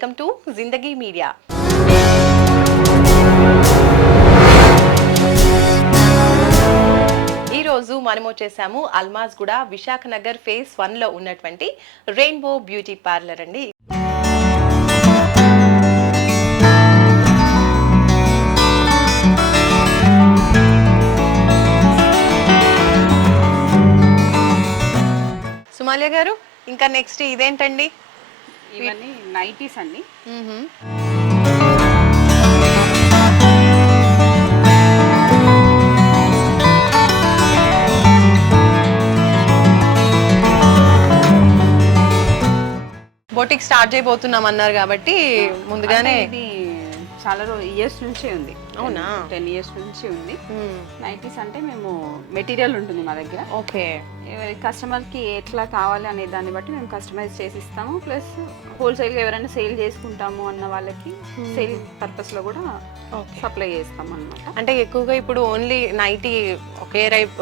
Welcome to Zindagi media. ఈరోజు మనం వచ్చేసాము అల్మాజ్ గూడ విశాఖ నగర్ ఫేజ్ 1 లో ఉన్నటువంటి రెయిన్బో బ్యూటీ పార్లర్ అండి. సుమాలియా గారు, ఇంకా నెక్స్ట్ ఇదేంటండి? ఇవన్నీ నైటీస్ అండి. బొటిక్ స్టార్ట్ చేయబోతున్నాం అన్నారు కాబట్టి ముందుగానే ఇది చాలా ఇయర్స్ నుంచే ఉంది. అవునా? 10 years నుంచి ఉంది. నైటీస్ అంటే మేము మెటీరియల్ ఉంటుంది మా దగ్గర. ఓకే. కస్టమర్ కి ఎట్లా కావాలి అనే దాన్ని బట్టి మేము కస్టమైజ్ చేసి ఇస్తాము. ప్లస్ హోల్సేల్ గా ఎవరైనా సేల్ చేసుకుంటాము అన్న వాళ్ళకి సేల్ పర్పస్ లో కూడా సప్లై చేస్తాం అన్నమాట. అంటే ఎక్కువగా ఇప్పుడు ఓన్లీ నైటీ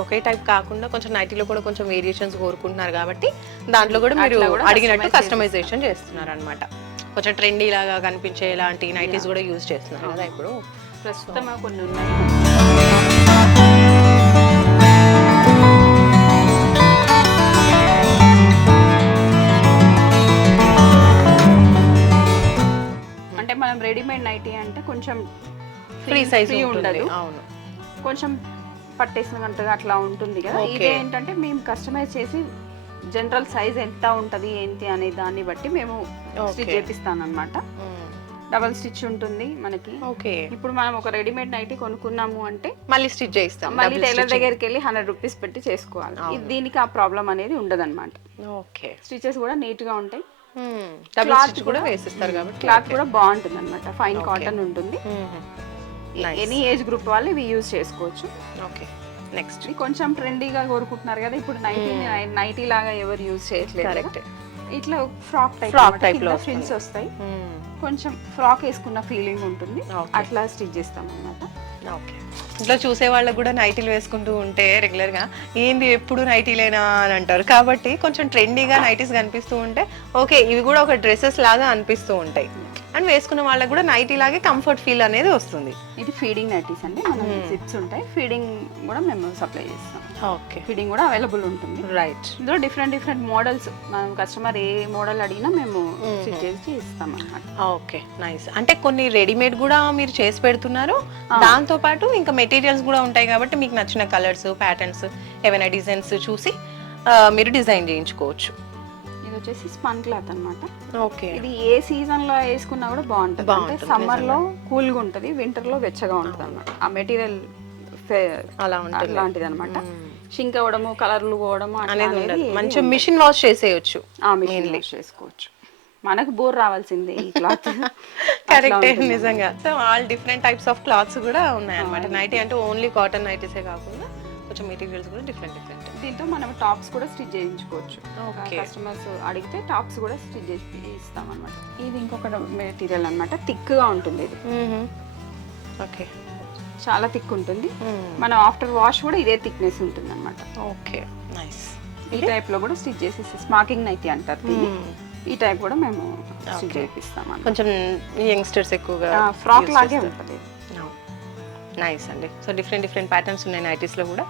ఒకే టైప్ కాకుండా కొంచెం నైటీలో కూడా కొంచెం వేరియేషన్స్ కోరుకుంటున్నారు కాబట్టి దాంట్లో కూడా మీరు అడిగినట్టు కస్టమైజేషన్ చేస్తున్నారు అనమాట. కొంచెం ట్రెండీ లాగా కనిపించే ఇలాంటి నైటీస్ కూడా యూజ్ చేస్తున్నారు కదా ఇప్పుడు. ప్రస్తుతం కొన్ని ఉన్నాయి. అంటే మనం రెడీమేడ్ నైటీ అంటే కొంచెం ఫ్రీ సైజ్ ఉండదు, అవును, కొంచెం పట్టేసినట్టుగా అట్లా ఉంటుంది కదా. ఇదేంటంటే మేము కస్టమైజ్ చేసి జనరల్ సైజ్ ఎంత ఉంటది ఏంటి అనే దాన్ని బట్టి మేము స్టిచ్ చేపిస్తాను అనమాట. డబల్ స్టిచ్ ఉంటుంది మనకి. ఓకే. ఇప్పుడు మనం ఒక రెడీమేడ్ నైటీ కొనుక్కున్నాము అంటే మళ్ళీ స్టిచ్ చేస్తాం, మళ్ళీ టైలర్ దగ్గరికి వెళ్ళి 100 రూపీస్ పెట్టి చేసుకోవాలి. దీనికి ఆ ప్రాబ్లం అనేది ఉండదు అనమాట. ఓకే. స్టిచెస్ కూడా నీట్ గా ఉంటాయి. డబుల్ స్టిచ్ కూడా వేసిస్తారు కాబట్టి క్లాత్ కూడా బాగుంటుంది అనమాట. ఫైన్ కాటన్ ఉంటుంది. ఎనీ ఏజ్ గ్రూప్ వాళ్ళు ఇవి యూజ్ చేసుకోవచ్చు. ఓకే. నెక్స్ట్ కొంచెం ట్రెండీగా కోరుకుంటున్నారు కదా ఇప్పుడు. నైటీ లాగా ఎవరు యూజ్ చేయట్లేదు. కరెక్ట్. ఇట్లా ఫ్రాక్ టైప్ లో ఫ్రిల్స్ వస్తాయి. కొంచెం ఫ్రాక్ వేసుకున్న ఫీలింగ్ ఉంటుంది. అట్లా స్టిచ్ చేస్తాం అన్నమాట. ఓకే. ఇంట్లో చూసే వాళ్ళకి కూడా నైటీలు వేసుకుంటూ ఉంటే రెగ్యులర్ గా ఏంది ఎప్పుడు నైటీలేనా అని అంటారు. కాబట్టి కొంచెం ట్రెండీగా నైటీస్ కనిపిస్తూ ఉంటే ఓకే, ఇవి కూడా ఒక డ్రెస్సెస్ లాగా అనిపిస్తూ ఉంటాయి. అండ్ వేసుకున్న వాళ్ళకి కూడా నైటీ లాగే కంఫర్ట్ ఫీల్ అనేది వస్తుంది. ఇది ఫీడింగ్ నైటీస్ అండి. మనం జిప్స్ ఉంటాయి. ఫీడింగ్ కూడా మేము సప్లై చేస్తాం. ఓకే. ఫీడింగ్ కూడా అవైలబుల్ ఉంటుంది. రైట్. ఇందులో డిఫరెంట్ మోడల్స్ మనం కస్టమర్ ఏ మోడల్ అడిగినా మేము స్టిచ్ చేసి ఇస్తాం అన్నమాట. Okay, nice. అంటే కొన్ని రెడీమేడ్ కూడా మీరు చేసి పెడుతున్నారు. దాంతో పాటు ఇంకా మెటీరియల్స్ కూడా ఉంటాయి కాబట్టి మీకు నచ్చిన కలర్స్, ప్యాటర్న్స్, ఏమైనా డిజైన్స్ చూసి మీరు డిజైన్ చేయించుకోవచ్చు. ఇది వచ్చేసి స్పన్ క్లాత్ అన్నమాట. ఓకే. ఇది ఏ సీజన్ లో వేసుకున్నా కూడా బాగుంటుంది. అంటే సమ్మర్ లో కూల్ గా ఉంటది, వింటర్ లో వెచ్చగా ఉంటది అన్నమాట. ఆ మెటీరియల్ అలాంటిది అనమాట. షింక్ అవ్వడము, కలర్లు పోవడము అనేది మంచి మిషన్ వాష్ చేసేయచ్చు. మిషన్ వాష్ చేసుకోవచ్చు. మనకు బోర్ రావాల్సిందే ఈ క్లాత్. కరెక్టే, నిజంగా. So all different types of clothes కూడా ఉన్నాయి అన్నమాట. నైటీ అంటే ఓన్లీ కాటన్ నైటీసే కాకుండా కొంచెం మెటీరియల్స్ కూడా డిఫరెంట్. దీంతో మనం టాప్స్ కూడా స్టిచ్ చేయించుకోవచ్చు. కస్టమర్స్ అడిగితే టాప్స్ కూడా స్టిచ్ చేసి ఇస్తాం అనమాట. ఇది ఇంకొక మెటీరియల్ అనమాట. థిక్ గా ఉంటుంది ఇది. ఓకే. చాలా థిక్ ఉంటుంది. మనం ఆఫ్టర్ వాష్ కూడా ఇదే థిక్నెస్ ఉంటుంది అనమాట. Okay, nice. ఈ టైప్ లో కూడా స్టిచ్ చేసేసి స్మాకింగ్ నైటీ అంటారు దీన్ని. ఈ టైప్ కూడా మేము స్టిచ్ చేపిస్తాం. కొంచెం యంగ్స్టర్స్ ఎక్కువగా ఫ్రాక్ లాగే ఉంటుంది. నైస్ అండి. సో డిఫరెంట్ ప్యాటర్న్స్ ఉన్నాయి నైటీస్ లో కూడా.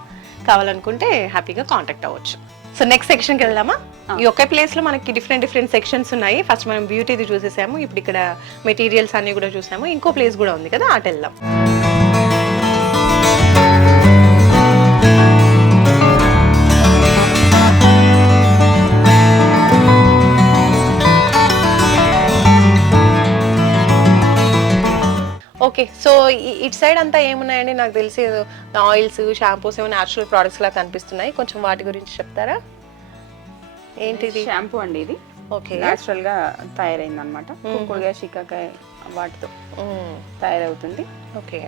కావాలనుకుంటే హ్యాపీగా కాంటాక్ట్ అవ్వచ్చు. సో నెక్స్ట్ సెక్షన్కి వెళ్దామా? ఈ ఒకే ప్లేస్ లో మనకి డిఫరెంట్ సెక్షన్స్ ఉన్నాయి. ఫస్ట్ మనం బ్యూటీది చూసేసాము, ఇప్పుడు ఇక్కడ మెటీరియల్స్ అన్ని కూడా చూసాము. ఇంకో ప్లేస్ కూడా ఉంది కదా, అటు వెళ్దాం. ఓకే. సో ఇటు సైడ్ అంతా ఏమున్నాయండి? నాకు తెలిసి ఆయిల్స్, షాంపూస్, ఏమో న్యాచురల్ ప్రోడక్ట్స్ లా కనిపిస్తున్నాయి. కొంచెం వాటి గురించి చెప్తారా? ఏంటిది? షాంపూ అండి ఇది. ఓకే. న్యాచురల్ గా తయారైంది అనమాట. కుంకుడుకాయ, శికాకాయ వాటితో తయారవుతుంది. ఓకే.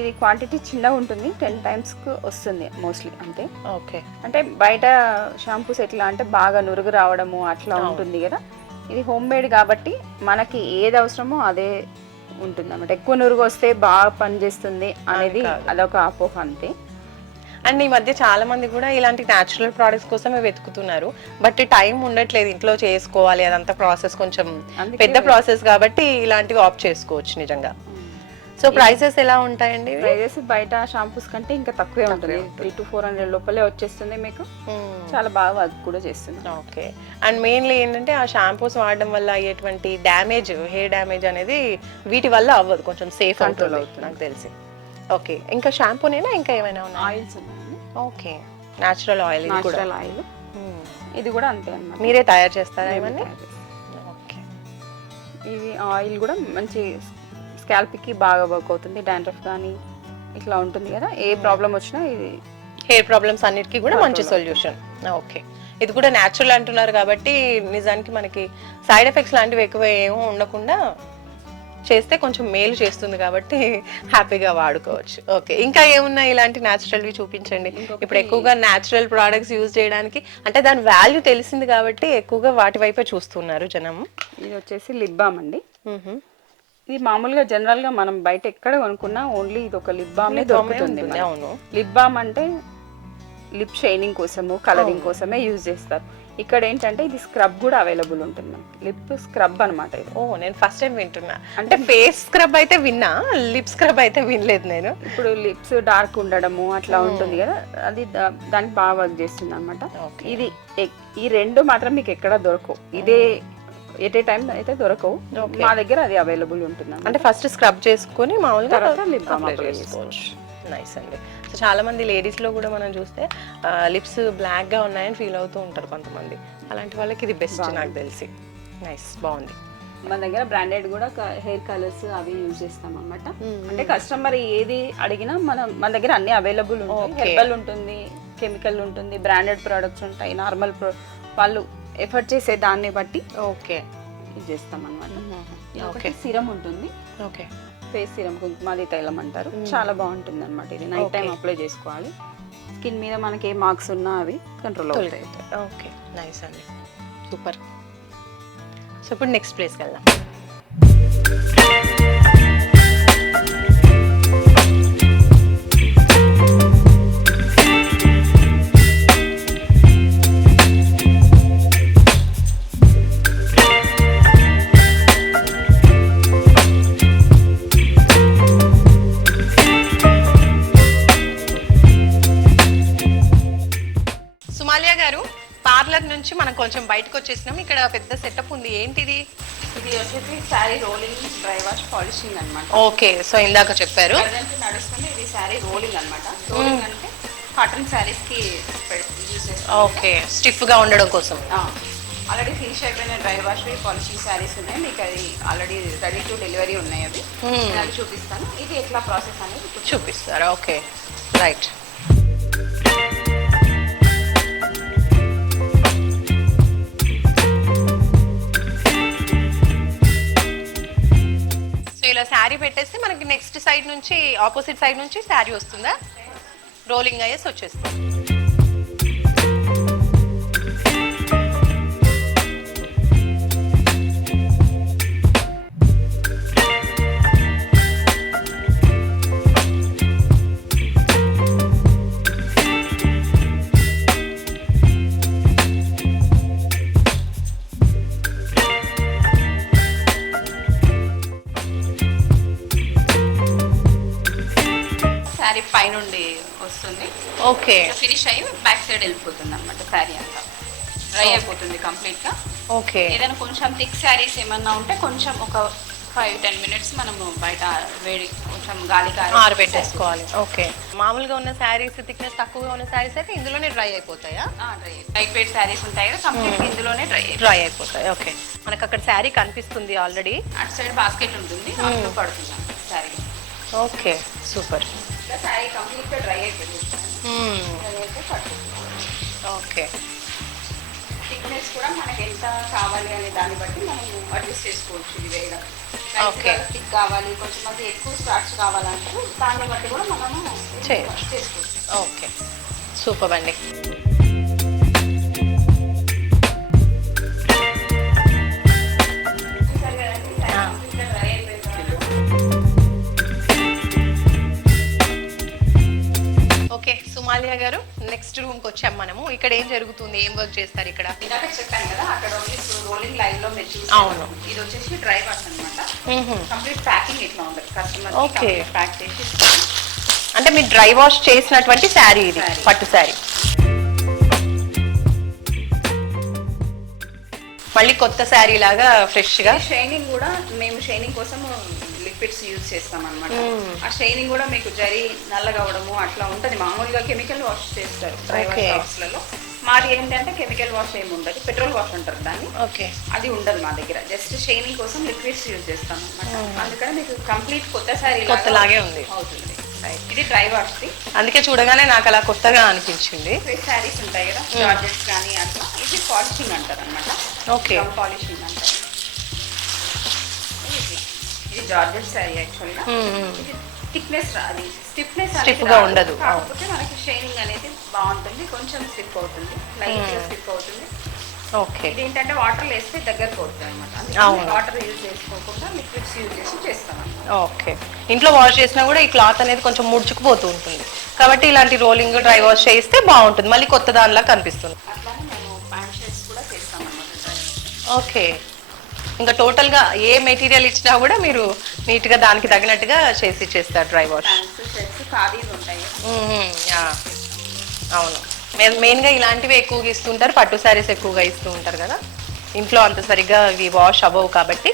ఇది క్వాంటిటీ చిన్నగా ఉంటుంది. 10 times వస్తుంది మోస్ట్లీ, అంతే. ఓకే. అంటే బయట షాంపూస్ ఎట్లా అంటే బాగా నురుగు రావడము అట్లా ఉంటుంది కదా. ఇది హోమ్ మేడ్ కాబట్టి మనకి ఏది అవసరమో అదే ఉంటుంది అన్నమాట. ఎక్కువ నురుగు వస్తే బాగా పనిచేస్తుంది అనేది అదొక అపోహ, అంతే. అండ్ ఈ మధ్య చాలా మంది కూడా ఇలాంటి న్యాచురల్ ప్రోడక్ట్స్ కోసమే వెతుకుతున్నారు, బట్ టైం ఉండట్లేదు ఇంట్లో చేసుకోవాలి, అదంతా ప్రాసెస్ కొంచెం పెద్ద ప్రాసెస్ కాబట్టి ఇలాంటివి ఆప్ట్ చేసుకోవచ్చు నిజంగా. సో ప్రైసెస్ ఎలా ఉంటాయండి? ప్రైజెస్ బయట షాంపూస్ కంటే ఇంకా తక్కువే ఉంటుంది, 300 to 400 లోపలే వచ్చేస్తుంది మీకు. చాలా బాగా వర్క్ కూడా చేస్తుంది. ఓకే. అండ్ మెయిన్లీ ఏంటంటే ఆ షాంపూస్ వాడడం వల్ల అయ్యేటువంటి డ్యామేజ్, హెయిర్ డ్యామేజ్ అనేది వీటి వల్ల అవ్వదు, కొంచెం సేఫ్ కంట్రోల్ అవుతుంది అవుతుంది నాకు తెలిసి. ఓకే. ఇంకా షాంపూనేనా ఇంకా ఏమైనా ఉన్నాయి? ఆయిల్స్ ఉన్నాయండి. ఓకే. న్యాచురల్ ఆయిల్ ఇది కూడా. న్యాచురల్ ఆయిల్ ఇది కూడా అంతే అన్నమాట. మీరే తయారు చేస్తారా ఇవన్నీ? ఓకే. ఇది ఆయిల్ కూడా మంచి స్కాల్ప్కి బాగా వర్క్ అవుతుంది. డాండ్రఫ్ కానీ ఇట్లా ఉంటుంది కదా, ఏ ప్రాబ్లం వచ్చినా ఇది హెయిర్ ప్రాబ్లమ్స్ అన్నిటికీ కూడా మంచి సొల్యూషన్. ఓకే. ఇది కూడా న్యాచురల్ అంటున్నారు కాబట్టి నిజానికి మనకి సైడ్ ఎఫెక్ట్స్ లాంటివి ఎక్కువ ఏమో ఉండకుండా చేస్తే కొంచెం మేలు చేస్తుంది కాబట్టి హ్యాపీగా వాడుకోవచ్చు. ఓకే. ఇంకా ఏమున్నాయి ఇలాంటి న్యాచురల్వి చూపించండి. ఇప్పుడు ఎక్కువగా న్యాచురల్ ప్రోడక్ట్స్ యూజ్ చేయడానికి అంటే దాని వాల్యూ తెలిసింది కాబట్టి ఎక్కువగా వాటి వైపే చూస్తున్నారు జనం. ఇది వచ్చేసి లిప్ బామ్ అండి. ఇది మామూలుగా జనరల్ గా మనం బయట ఎక్కడ కొనుక్కున్నా ఓన్లీ ఇది ఒక లిప్ బామ్ దొరుకుతుంది. అవును. లిప్ బామ్ అంటే లిప్ షైనింగ్ కోసము, కలరింగ్ కోసమే యూజ్ చేస్తారు. ఇక్కడ ఏంటంటే ఇది స్క్రబ్ కూడా అవైలబుల్ ఉంటుంది, లిప్ స్క్రబ్ అనమాట ఇది. ఓ, నేను ఫస్ట్ టైం వింటున్నా. అంటే ఫేస్ స్క్రబ్ అయితే విన్నా, లిప్ స్క్రబ్ అయితే వినలేదు నేను. ఇప్పుడు లిప్స్ డార్క్ ఉండడము అట్లా ఉంటుంది కదా, అది దానికి బాగా వర్క్ చేస్తుంది అనమాట. ఇది ఈ రెండు మాత్రం మీకు ఎక్కడ దొరకవు, ఇదే ఎట్ ఏ టైం అయితే దొరకవు, మా దగ్గర అది అవైలబుల్ ఉంటుంది. అంటే ఫస్ట్ స్క్రబ్ చేసుకొని మామూలుగా లిప్ బామ్ అప్లై చేసుకోవచ్చు. నైస్ అండి. సో చాలా మంది లేడీస్ లో కూడా మనం చూస్తే లిప్స్ బ్లాక్ గా ఉన్నాయని ఫీల్ అవుతూ ఉంటారు కొంతమంది, అలాంటి వాళ్ళకి ఇది బెస్ట్ నాకు తెలిసి. నైస్, బాగుంది. మన దగ్గర బ్రాండెడ్ కూడా హెయిర్ కలర్స్ అవి యూజ్ చేస్తాం అన్నమాట. అంటే కస్టమర్ ఏది అడిగినా మన దగ్గర అన్ని అవైలబుల్ ఉంటాయి. హెర్బల్ ఉంటుంది, కెమికల్ ఉంటుంది, బ్రాండెడ్ ప్రొడక్ట్స్ ఉంటాయి, నార్మల్ వాళ్ళు ఎఫర్ట్ చేసే దాన్ని బట్టి ఓకే ఇది చేస్తాం అన్నమాట. ఓకే. సిరం ఉంటుంది, ఓకే, ఫేస్ సిరం, కుంకుమాది తైలం అంటారు, చాలా బాగుంటుంది అనమాట. ఇది నైట్ టైం అప్లై చేసుకోవాలి. స్కిన్ మీద మనకి ఏ మార్క్స్ ఉన్నా అవి కంట్రోల్ అవుతాయి. ఓకే, నైస్ అండి, సూపర్. సో ఇప్పుడు నెక్స్ట్ ప్లేస్కి వెళ్దాం. సుమాలియా గారు, పార్లర్ నుంచి మనం కొంచెం బయటకు వచ్చేసినాం. ఇక్కడ పెద్ద సెటప్ ఉంది, ఏంటిది? ఇది వచ్చేసి sari rolling, dry wash, polishing అన్నమాట. ఓకే. సో ఇందాక చెప్పారు నడుస్తుంది, ఇది శారీ రోలింగ్ అన్నమాట. రోలింగ్ అంటే కాటన్ శారీస్ కి యూజ్ చేస్తాం. ఓకే, స్టిఫ్ గా ఉండడం కోసం. ఆల్రెడీ ఫినిష్ అయిపోయిన డ్రై వాష్ పాలిషింగ్ శారీస్ ఉన్నాయి, మీకు అది ఆల్రెడీ రెడీ టు డెలివరీ ఉన్నాయి. అవి అది చూపిస్తాను, ఇది ఎట్లా ప్రాసెస్ అనేది చూపిస్తారా? Okay, right. ఇలా శారీ పెట్టేస్తే మనకి నెక్స్ట్ సైడ్ నుంచి, ఆపోజిట్ సైడ్ నుంచి శారీ వస్తుందా? రోలింగ్ అయ్యేసి వచ్చేస్తుంది. పైనుండి వస్తుంది. ఓకే, ఫినిష్ అయ్యి బ్యాక్ సైడ్ వెళ్ళిపోతుంది అన్నమాట. శారీ అంతా డ్రై అయిపోతుంది కంప్లీట్ గా. ఓకే. ఏదైనా కొంచెం థిక్ శారీస్ ఏమన్నా ఉంటే కొంచెం ఒక 5-10 minutes మనము బయట వేడి కొంచెం గాలికి ఆరబెట్టేసుకోవాలి. ఓకే. మామూలుగా ఉన్న శారీస్ థిక్నెస్ తక్కువగా ఉన్న శారీస్ అయితే ఇందులోనే డ్రై అయిపోతాయా? లైట్ వెయిట్ శారీస్ ఉంటాయి కదా, కంప్లీట్ ఇందులోనే డ్రై అయిపోతాయి. ఓకే. మనకు అక్కడ శారీ కనిపిస్తుంది ఆల్రెడీ, అటు సైడ్ బాస్కెట్ ఉంటుంది, అందులో పడుతుంది sari. Okay, super. Sari complete గా డ్రై అయిపోయింది. ఓకే. థిక్నెస్ కూడా మనకి ఎంత కావాలి అనే దాన్ని బట్టి మనం అడ్జస్ట్ చేసుకోవచ్చు. ఇది వేయడం థిక్ కావాలి, కొంచెం మంది ఎక్కువ స్టార్చ్ కావాలంటే దాన్ని బట్టి కూడా మనము చేసుకోవచ్చు. ఓకే, సూపర్ అండి. ఓకే, సుమాలియా గారు, నెక్స్ట్ రూమ్ కి వచ్చాం మనము. ఇక్కడ ఏం జరుగుతుంది, ఏం వర్క్ చేస్తారు ఇక్కడ? ఇందాక చెప్పాను కదా, అక్కడ ఓన్లీ రోలింగ్ లైన్ లో మీరు చూసి. అవును. ఇది వచ్చేసి డ్రై వాష్ అనమాట. కంప్లీట్ ప్యాకింగ్ ఇట్లా ఉంటుంది, కస్టమర్ ఓకే ప్యాక్ చేసి. అంటే మీరు డ్రై వాష్ చేసినటువంటి శారీ ఇది, పట్టు శారీ. మళ్ళీ కొత్త శారీ లాగా ఫ్రెష్ గా. షైనింగ్ కూడా మేము షైనింగ్ కోసం లిక్విడ్స్ యూజ్ చేస్తాం అనమాట. ఆ షైనింగ్ కూడా మీకు జరి నల్లగా అవడము అట్లా ఉంటది. మామూలుగా కెమికల్ వాష్ చేస్తారు డ్రై వాష్ షాప్స్లలో. మాది ఏంటంటే కెమికల్ వాష్ ఏమి ఉండదు, పెట్రోల్ వాష్ అంటారు దాన్ని. ఓకే, అది ఉండదు మా దగ్గర. జస్ట్ షైనింగ్ కోసం లిక్విడ్స్ యూజ్ చేస్తాం అనమాట. అందుకని మీకు కంప్లీట్ కొత్త శారీ కొత్తలాగే ఉంది అవుతుంది. ఇది డ్రై వాష్ ది, అందుకే చూడగానే నాకు అలా కొత్తగా అనిపించింది. శారీస్ ఉంటాయి కదా జార్జెట్స్ కానీ అట్లా, ఇది పాలిషింగ్ అంటారు అనమాట. ఓకే, పాలిషింగ్ అంటారు. ఇది జార్జెట్ శారీ యాక్చువల్గా. ఇది థిక్నెస్, అది స్టిఫ్ గా ఉండదు, కాకపోతే మనకి షైనింగ్ అనేది బాగుంటుంది. కొంచెం స్టిఫ్ అవుతుంది, లైట్ గా స్టిఫ్ అవుతుంది. ఓకే, ఇది ఏంటంటే వాటర్ వేస్తే దగ్గరకు అవుతుంది అనమాట. వాటర్ యూజ్ చేసుకోకుండా లిక్విడ్స్ యూజ్ చేసి చేస్తాం. ఓకే, ఇంట్లో వాష్ చేసినా కూడా ఈ క్లాత్ అనేది కొంచెం ముడుచుకుపోతూ ఉంటుంది కాబట్టి ఇలాంటి రోలింగ్ డ్రై వాష్ చేస్తే బాగుంటుంది, మళ్ళీ కొత్త దానిలా కనిపిస్తుంది. అట్లానే మేము ప్యాంట్ షర్ట్స్ కూడా చేస్తాం అనమాట. ఓకే, ఇంకా టోటల్ గా ఏ మెటీరియల్ ఇచ్చినా కూడా మీరు నీట్ గా దానికి తగినట్టుగా చేసి ఇచ్చేస్తారు డ్రై వాష్. ప్యాంట్స్ షర్ట్స్ ఖాదీలు ఉంటాయి. అవును, మెయిన్ గా ఇలాంటివి ఎక్కువగా ఇస్తుంటారు, పట్టు శారీస్ ఎక్కువగా ఇస్తూ ఉంటారు కదా. ఇంట్లో అంత సరిగ్గా ఇవి వాష్ అవ్వవు కాబట్టి.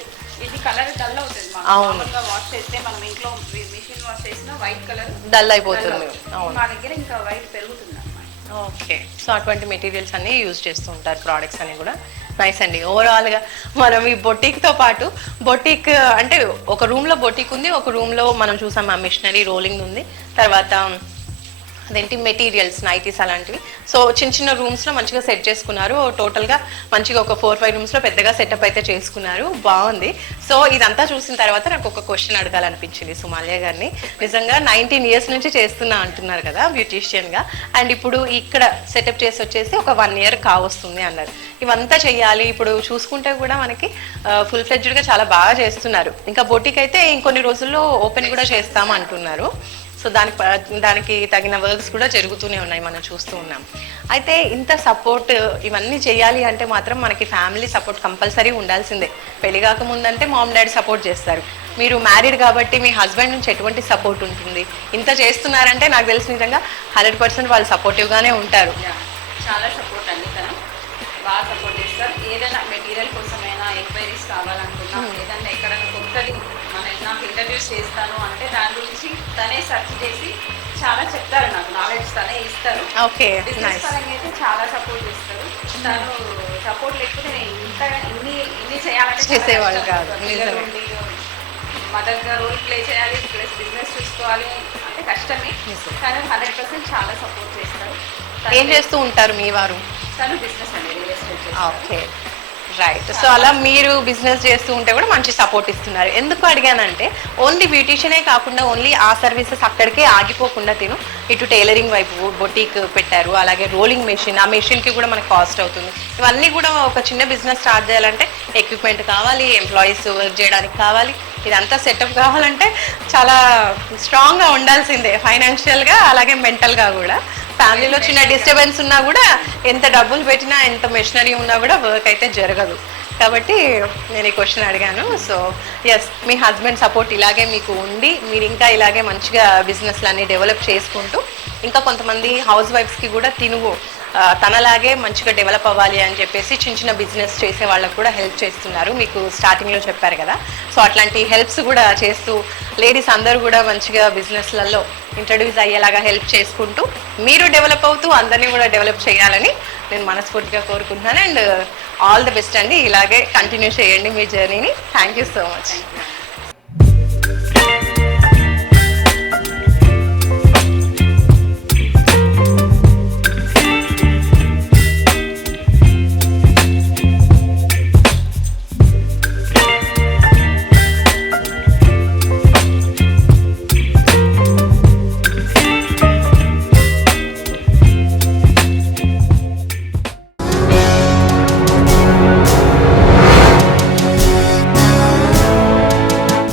ఇది కలర్ డల్ అవుతుంది. మామూలుగా వాష్ చేస్తే మనం ఇంట్లో మిషన్ వాష్ చేసినా వైట్ కలర్ డల్ అయిపోతుంది. అవును, మా దగ్గర ఇంకా వైట్ పెరుగుతుంది అన్నమాట. ఓకే, సో అటువంటి మెటీరియల్స్ అన్ని యూజ్ చేస్తూ ఉంటారు, ప్రోడక్ట్స్ అన్ని కూడా. నైస్ అండి. ఓవరాల్ గా మనం ఈ బొటిక్ తో పాటు, బొటిక్ అంటే ఒక రూమ్ లో బొటిక్ ఉంది, ఒక రూమ్ లో మనం చూసాం ఆ మిషనరీ రోలింగ్ ఉంది, తర్వాత అదేంటి మెటీరియల్స్ నైటీస్ అలాంటివి. సో చిన్న చిన్న రూమ్స్లో మంచిగా సెట్ చేసుకున్నారు. టోటల్గా మంచిగా ఒక 4-5 రూమ్స్లో పెద్దగా సెటప్ అయితే చేసుకున్నారు, బాగుంది. సో ఇదంతా చూసిన తర్వాత నాకు ఒక క్వశ్చన్ అడగాలనిపించింది సుమాలియా గారిని. నిజంగా 19 years నుంచి చేస్తున్నా అంటున్నారు కదా బ్యూటీషియన్గా, అండ్ ఇప్పుడు ఇక్కడ సెటప్ చేసి వచ్చేసి ఒక 1 year కావస్తుంది అన్నారు. ఇవంతా చెయ్యాలి, ఇప్పుడు చూసుకుంటే కూడా మనకి ఫుల్ ఫ్లెడ్జ్డ్గా చాలా బాగా చేస్తున్నారు. ఇంకా బొటిక్ అయితే ఇంకొన్ని రోజుల్లో ఓపెన్ కూడా చేస్తాము అంటున్నారు. సో దానికి తగిన వర్క్స్ కూడా జరుగుతూనే ఉన్నాయి, మనం చూస్తూ ఉన్నాం. అయితే ఇంత సపోర్ట్ ఇవన్నీ చేయాలి అంటే మాత్రం మనకి ఫ్యామిలీ సపోర్ట్ కంపల్సరీ ఉండాల్సిందే. పెళ్లి కాకముందంటే మామ్ డాడీ సపోర్ట్ చేస్తారు. మీరు మ్యారీడ్ కాబట్టి మీ హస్బెండ్ నుంచి ఎటువంటి సపోర్ట్ ఉంటుంది? ఇంత చేస్తున్నారంటే నాకు తెలిసి నిజంగా 100% వాళ్ళు సపోర్టివ్గానే ఉంటారు. చాలా సపోర్ట్ అండి, తను బాగా సపోర్ట్ చేస్తారు. ఏదైనా మెటీరియల్ కోసమైనా ఎంక్వైరీస్ కావాలనుకున్నా, ఏదైనా ఎక్కడైనా కొత్తది నాకు ఇంటర్వ్యూస్ చేస్తాను అంటే దాని గురించి తనే సెర్చ్ చేసి చాలా చెప్తారు, నాకు నాలెడ్జ్ తనే ఇస్తారు. ఓకే, బిజినెస్ పరంగా అయితే చాలా సపోర్ట్ చేస్తారు. తను సపోర్ట్ లేకపోతే నేను ఇన్ని చేయాలంటే చేసేవాళ్ళు కాదు. మదర్గా రోల్ ప్లే చేయాలి, ప్లస్ బిజినెస్ చూసుకోవాలి అంటే కష్టమే. కానీ 100% చాలా సపోర్ట్ చేస్తారు. ఏం చేస్తూ ఉంటారు మీ వారు? తను బిజినెస్ అండి, real estate. Okay, right. So అలా మీరు బిజినెస్ చేస్తూ ఉంటే కూడా మంచి సపోర్ట్ ఇస్తున్నారు. ఎందుకు అడిగానంటే ఓన్లీ బ్యూటీషియనే కాకుండా ఓన్లీ ఆ సర్వీసెస్ అక్కడికే ఆగిపోకుండా తిను ఇటు టైలరింగ్ వైపు బొటీక్ పెట్టారు, అలాగే రోలింగ్ మెషిన్, ఆ మెషిన్కి కూడా మనకు కాస్ట్ అవుతుంది. ఇవన్నీ కూడా ఒక చిన్న బిజినెస్ స్టార్ట్ చేయాలంటే ఎక్విప్మెంట్ కావాలి, ఎంప్లాయీస్ వర్క్ చేయడానికి కావాలి, ఇదంతా సెటప్ కావాలంటే చాలా స్ట్రాంగ్గా ఉండాల్సిందే, ఫైనాన్షియల్గా అలాగే మెంటల్గా కూడా. ఫ్యామిలీలో చిన్న డిస్టర్బెన్స్ ఉన్నా కూడా ఎంత డబ్బులు పెట్టినా ఎంత మెషినరీ ఉన్నా కూడా వర్క్ అయితే జరగదు. కాబట్టి నేను ఈ క్వశ్చన్ అడిగాను. సో ఎస్, మీ హస్బెండ్ సపోర్ట్ ఇలాగే మీకు ఉండి మీరు ఇంకా ఇలాగే మంచిగా బిజినెస్లన్నీ డెవలప్ చేసుకుంటూ ఇంకా కొంతమంది హౌస్ వైఫ్స్కి కూడా తనలాగే మంచిగా డెవలప్ అవ్వాలి అని చెప్పేసి చిన్న చిన్న బిజినెస్ చేసే వాళ్ళకు కూడా హెల్ప్ చేస్తున్నారు. మీకు స్టార్టింగ్లో చెప్పారు కదా, సో అట్లాంటి హెల్ప్స్ కూడా చేస్తూ లేడీస్ అందరూ కూడా మంచిగా బిజినెస్లలో ఇంట్రడ్యూస్ అయ్యేలాగా హెల్ప్ చేసుకుంటూ మీరు డెవలప్ అవుతూ అందరినీ కూడా డెవలప్ చేయాలని నేను మనస్ఫూర్తిగా కోరుకుంటున్నాను. అండ్ ఆల్ ది బెస్ట్ అండి, ఇలాగే కంటిన్యూ చేయండి మీ జర్నీని. Thank you so much.